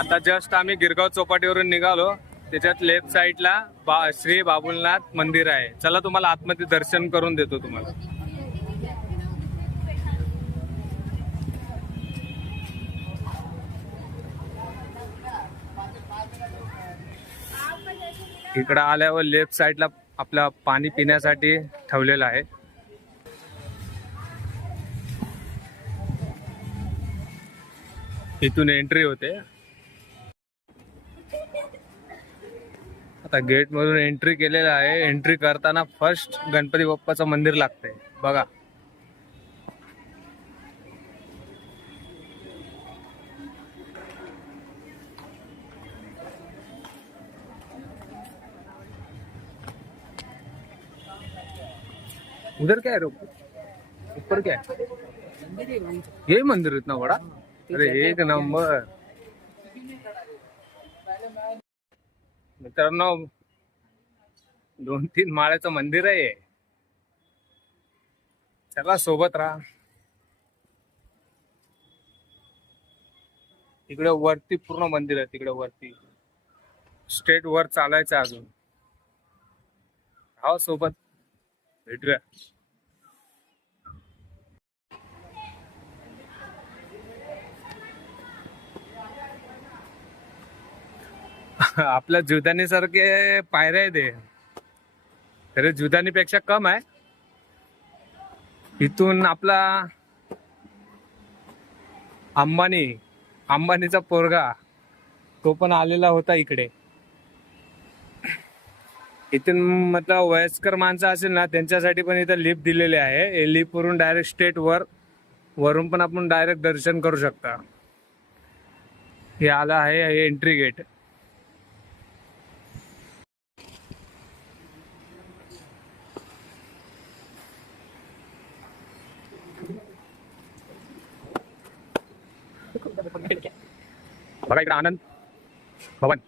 आता जस्ट आम्ही गिरगाव चौपाटीवरून निघालो. त्याच्यात लेफ्ट साईडला श्री बाबुलनाथ मंदिर आहे. चला तुम्हाला आतमध्ये दर्शन करून देतो तुम्हाला. इकडं आल्यावर लेफ्ट साईडला आपला पाणी पिण्यासाठी ठेवलेलं आहे. इथून एंट्री होते. आता गेट मधून एंट्री केलेलं आहे. एंट्री करताना फर्स्ट गणपती बाप्पाचं मंदिर लागतंय बघा. उधर क्या है रोक ऊपर क्या है? ये मंदिर इतना बड़ा. अरे एक नंबर. मित्रांनो 2-3 माळ्याचं मंदिर आहे. चला सोबत राहा. तिकडे वरती पूर्ण मंदिर आहे. तिकडे वरती स्ट्रेट वर चालायचं अजून. हा सोबत भेटूया. आपल्या जुदानी सारखे पायऱ्या आहे ते. तरी जुदानी पेक्षा कम आहे. इथून आपला अंबानीचा पोरगा तो पण आलेला होता इकडे. इथून मतलब वयस्कर माणसं असेल ना त्यांच्यासाठी पण इथं लिफ्ट दिलेले आहे. लिफ्ट वरून डायरेक्ट स्टेट वरून पण आपण डायरेक्ट दर्शन करू शकता. हे आलं आहे हे एंट्री गेट. बघा इकडे आनंद भवन.